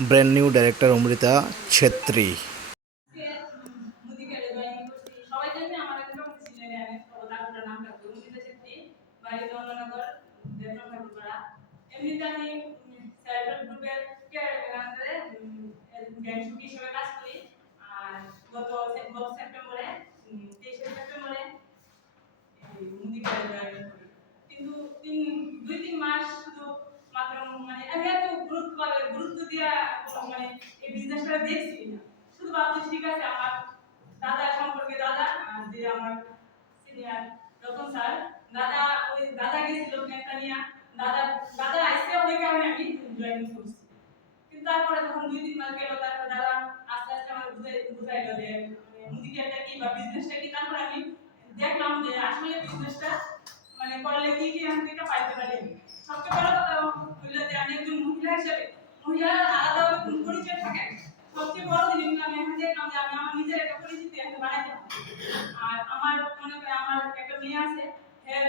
Brand new director Amrita Chhetri. সবাই জানে আমার একদম ছিলেন ওনার নামটা অমৃতা ছেত্রী, বাড়ি নন্দনগর, দেবরাম ঠাকুরপাড়া। এমনিতে আমি সেলফ হেল্প গ্রুপের আন্ডারে গ্যাংশুকি হিসেবে কাজ করি। আর গত সেপ্টেম্বরে 23 সেপ্টেম্বরে মুদিকে জয়েন করি। কিন্তু 2-3 মাস শুধু মাত্র মানে আমি এত গুরুত্ব দিয়া মানে এই বিজনেসটা দেখছি না। শুধু ভাবছি ঠিক আছে আমার দাদা সম্পর্কে দাদা যে আমার সিনিয়র রতন স্যার, দাদা গেছিল প্ল্যানটা নিয়ে, দাদা দাদা আইসে ওই কারণে আমি জয়েন করছি। কিন্তু তারপরে যখন 2-3 মাস গেল তারপর দাদা আস্তে আস্তে আমার বুঝাইলো যে মুদিকেটা কি বা বিজনেসটা কি। তারপর আমি দেখলাম যে আসলে বিজনেসটা মানে করলে কি কি আমি থেকে পাইতে পারি। সবচেয়ে বড় কথা হইলো যে আমি একজন মহিলা হিসেবে মহিলার আলাদা কোনো পরিচয় থাকে। সবচেয়ে বড় জিনিস আমি এখন দেখলাম যে আমি আমার নিজের একটা পরিচিতি একটা বানাইতে পারি। আর আমার মনে করে আমার একটা মেয়ে আছে, হ্যাঁ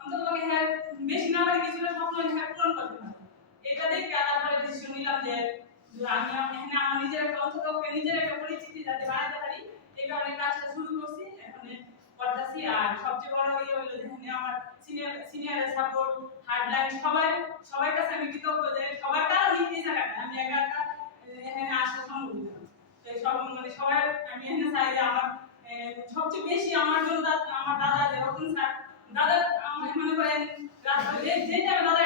অন্তত হ্যাঁ বেশি না পারে কিছুটা স্বপ্ন হ্যাঁ পূরণ করতে পারে। এটা দেখে তারপরে ডিসিশন নিলাম যে আমি এখানে আমার নিজের একটা অন্তত নিজের একটা পরিচিতি যাতে বানাতে পারি, এই কারণে কাজটা শুরু করছি। এখন করতেছি। আর সবচেয়ে বড় ইয়ে হলো যে আমার সিনিয়রের সাপোর্ট, হার্ডলাইন সবার কাছে আমি কৃতজ্ঞ যে সবার কারণে এই জায়গাটা আমি একা একা এখানে আসা সম্ভব হলো না। তো সব মানে সবাই আমি এখানে চাই যে আমার সবচেয়ে বেশি আমার জন্য আমার দাদা যে রতন স্যার, দাদা আমার মনে করেন যে টাইমে দাদা